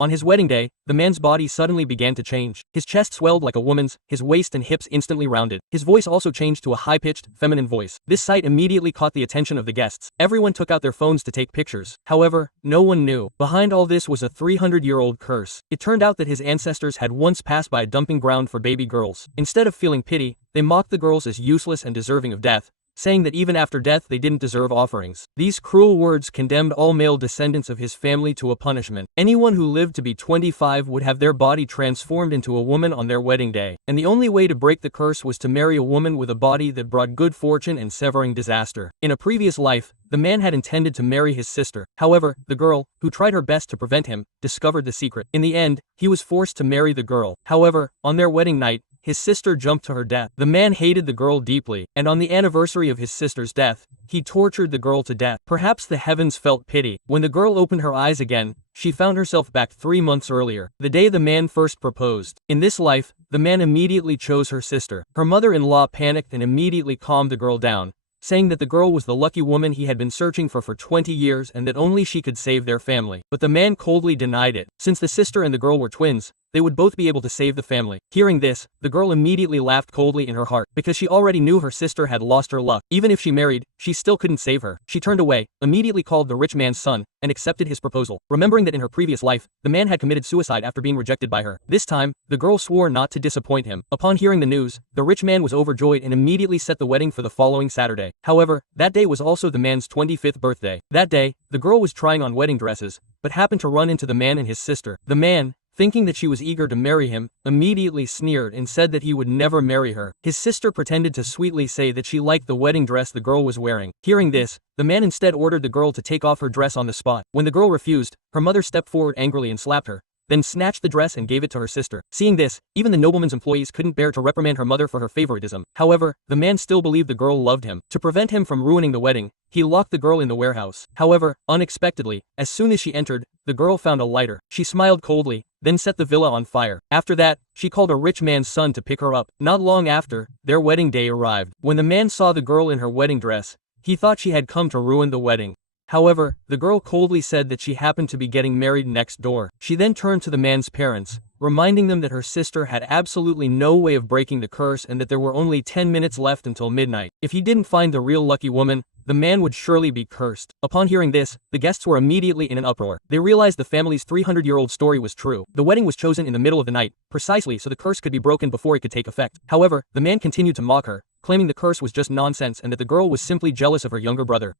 On his wedding day, the man's body suddenly began to change. His chest swelled like a woman's, his waist and hips instantly rounded. His voice also changed to a high-pitched, feminine voice. This sight immediately caught the attention of the guests. Everyone took out their phones to take pictures. However, no one knew. Behind all this was a 300-year-old curse. It turned out that his ancestors had once passed by a dumping ground for baby girls. Instead of feeling pity, they mocked the girls as useless and deserving of death, saying that even after death they didn't deserve offerings. These cruel words condemned all male descendants of his family to a punishment. Anyone who lived to be 25 would have their body transformed into a woman on their wedding day, and the only way to break the curse was to marry a woman with a body that brought good fortune and severing disaster. In a previous life, the man had intended to marry his sister. However, the girl, who tried her best to prevent him, discovered the secret. In the end, he was forced to marry the girl. However, on their wedding night, his sister jumped to her death. The man hated the girl deeply, and on the anniversary of his sister's death, he tortured the girl to death. Perhaps the heavens felt pity. When the girl opened her eyes again, she found herself back 3 months earlier, the day the man first proposed. In this life, the man immediately chose her sister. Her mother-in-law panicked and immediately calmed the girl down, saying that the girl was the lucky woman he had been searching for 20 years and that only she could save their family. But the man coldly denied it. Since the sister and the girl were twins, they would both be able to save the family. Hearing this, the girl immediately laughed coldly in her heart, because she already knew her sister had lost her luck. Even if she married, she still couldn't save her. She turned away, immediately called the rich man's son, and accepted his proposal, remembering that in her previous life, the man had committed suicide after being rejected by her. This time, the girl swore not to disappoint him. Upon hearing the news, the rich man was overjoyed and immediately set the wedding for the following Saturday. However, that day was also the man's 25th birthday. That day, the girl was trying on wedding dresses, but happened to run into the man and his sister. The man, thinking that she was eager to marry him, immediately sneered and said that he would never marry her. His sister pretended to sweetly say that she liked the wedding dress the girl was wearing. Hearing this, the man instead ordered the girl to take off her dress on the spot. When the girl refused, her mother stepped forward angrily and slapped her, then snatched the dress and gave it to her sister. Seeing this, even the nobleman's employees couldn't bear to reprimand her mother for her favoritism. However, the man still believed the girl loved him. To prevent him from ruining the wedding, he locked the girl in the warehouse. However, unexpectedly, as soon as she entered, the girl found a lighter. She smiled coldly, then set the villa on fire. After that, she called a rich man's son to pick her up. Not long after, their wedding day arrived. When the man saw the girl in her wedding dress, he thought she had come to ruin the wedding. However, the girl coldly said that she happened to be getting married next door. She then turned to the man's parents, reminding them that her sister had absolutely no way of breaking the curse and that there were only 10 minutes left until midnight. If he didn't find the real lucky woman, the man would surely be cursed. Upon hearing this, the guests were immediately in an uproar. They realized the family's 300-year-old story was true. The wedding was chosen in the middle of the night, precisely so the curse could be broken before it could take effect. However, the man continued to mock her, claiming the curse was just nonsense and that the girl was simply jealous of her younger brother.